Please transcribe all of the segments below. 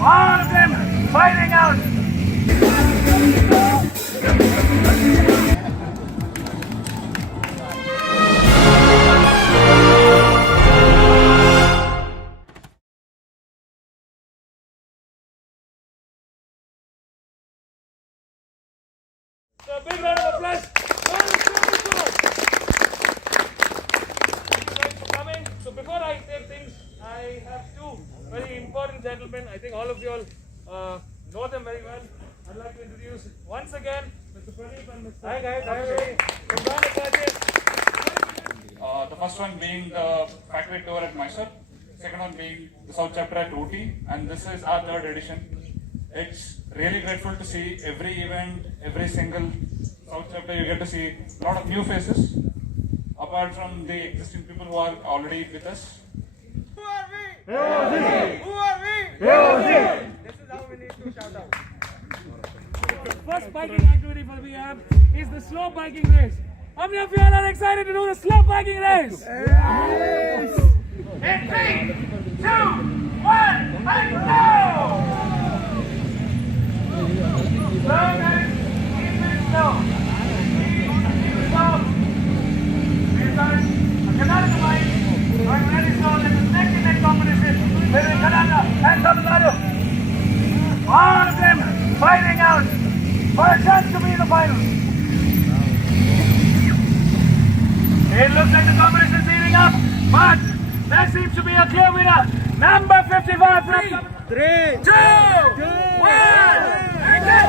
All of them fighting out. So a big round of applause. Thanks for coming. So before I take things, I have two very important gentlemen. I think all of you all know them very well. I'd like to introduce once again Mr. Pradeep and Mr. Hi guys, from Apache. The first one being the factory tour at Mysore, second one being the South Chapter at Ooty, and this is our third edition. It's really grateful to see every event, every single South Chapter. You get to see a lot of new faces, apart from the existing people who are already with us. Who are we? AOG! Who are we? AOG! This is how we need to shout out. The first biking activity for we have is the slow biking race. How many of you all are excited to do the slow biking race? Yes! In 3, 2, 1, and go! Slow guys, keep it slow. Keep it slow. We've got a Karnataka bike going very slow. This is neck-to-neck competition between Karnataka and Tamil Nadu. All of them fighting out for a chance to be in the final. It looks like the competition is heating up, but there seems to be a clear winner. Number 55 from 3, 2, 1, and go!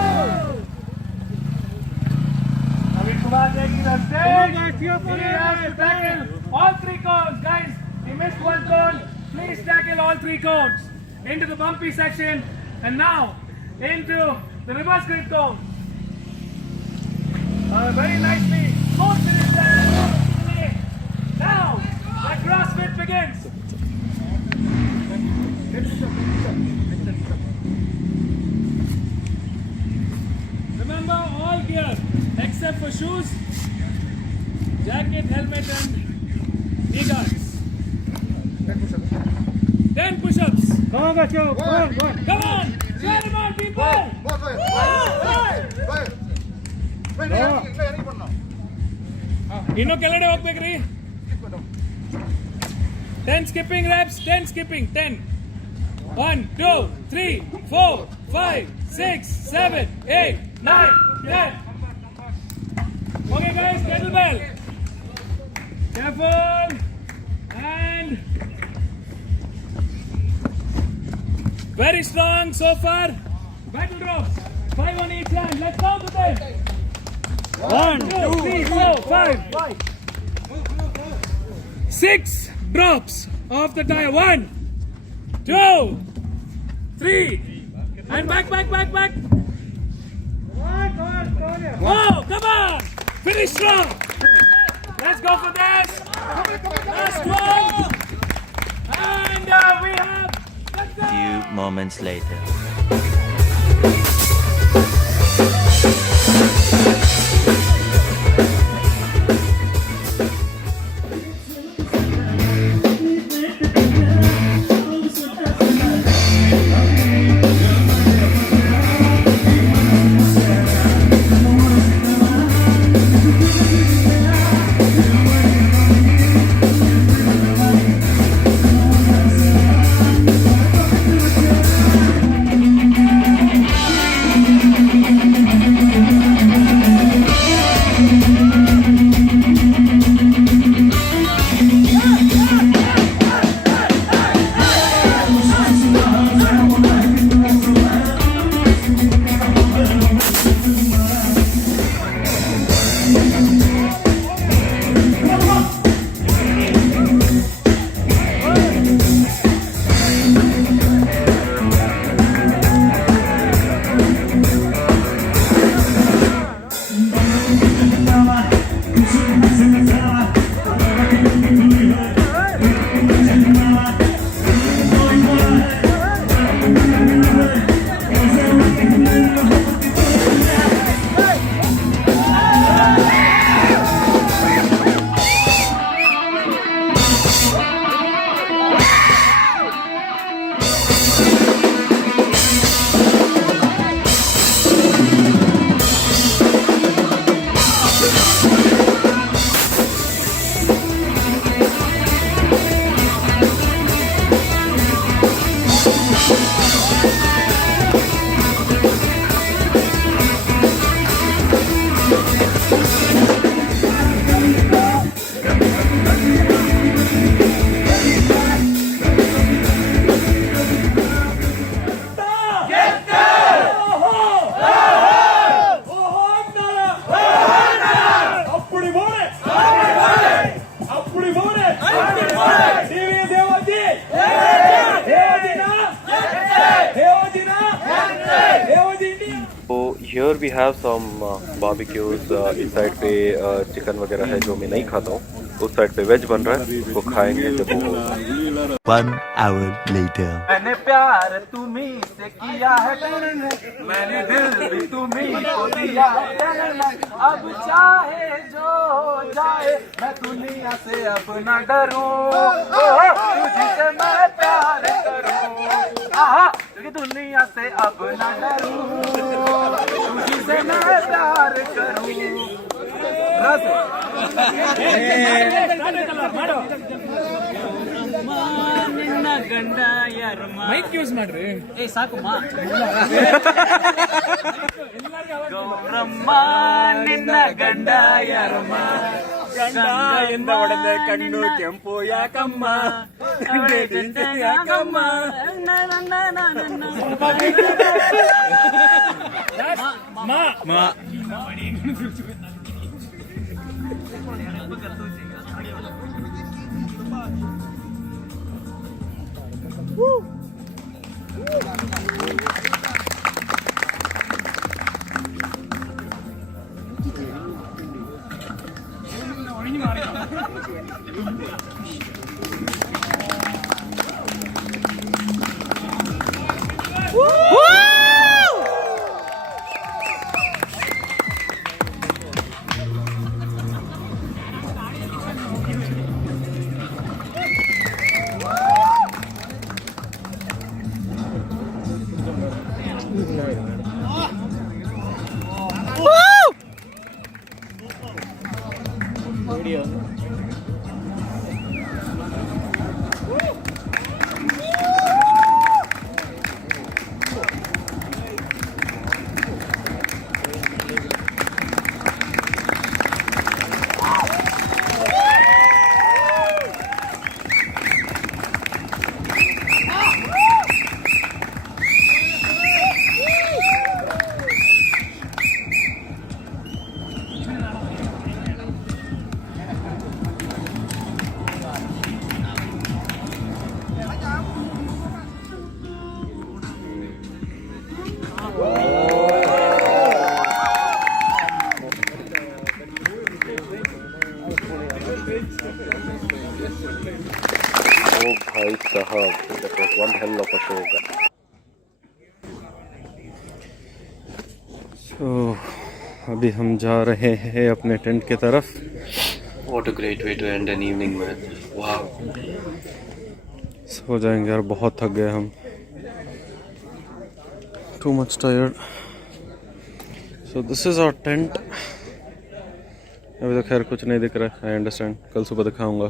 Naveen Kumar taking the stage. He has to tackle all three cones. Guys, he missed one cone. Please tackle all three cones into the bumpy section and now into the reverse grip cone. Very nicely. Cones in his hand. Now, the CrossFit begins. Remember, all gear except for shoes, jacket, helmet and knee guards. 10 push-ups. Come on, guys, go. Come on. Come on! Share them out, people! ಇನ್ನು ಕೆಳಗಡೆ ಹೋಗ್ಬೇಕ್ರಿ 10 skipping reps, 10 skipping, 10. 1, 2, 3, 4, 5, 6, 7, 8, 9, 10. Okay guys, kettlebell. Careful. And very strong so far. Battle drops. 5 on each hand. Let's count to 10. 1, 2, 3, 4, 5. 6 drops off the tire. 1, 2, 3, and back. Whoa, come on! Finish strong. Let's go for this. Last one. And we have Few moments later. Here we have some barbecues. इस side पे chicken वगैरह है जो मैं नहीं खाता हूँ. उस साइड पे वेज बन रहा है, वो खाएंगे जब वो. 1 hour later. मैंने प्यार तुम्हीं से किया है, मैंने दिल भी तुम्हीं को दिया है. अब चाहे जो हो जाए मैं दुनिया से अब न डरूं. तुझसे मैं प्यार करूं, दुनिया से अब न डरूं. तुझसे मैं प्यार करूं. ನಿನ್ನ ಗಂಡ ಯಾರಮ್ಮ ಮೈಕ್ ಯೂಸ್ ಮಾಡ್ರಿ. ಏ ಸಾಕಮ್ಮ ಗೌರಮ್ಮ ನಿನ್ನ ಗಂಡ ಯಾರಮ್ಮ ಗಂಡ ಎಂದ ಒಡೆದ ಕಣ್ಣು ಕೆಂಪು ಯಾಕಮ್ಮ ಯಾಕಮ್ಮ ಮಾ ओ भाई साहब, that was one hell of a show. So, अभी हम जा रहे हैं अपने टेंट की तरफ. What a great way to end an evening, man. Wow. सो जाएंगे यार, बहुत थक गए हम. Too much tired. So this is our tent. अभी तो खैर कुछ नहीं दिख रहा है. I understand. कल सुबह दिखाऊंगा.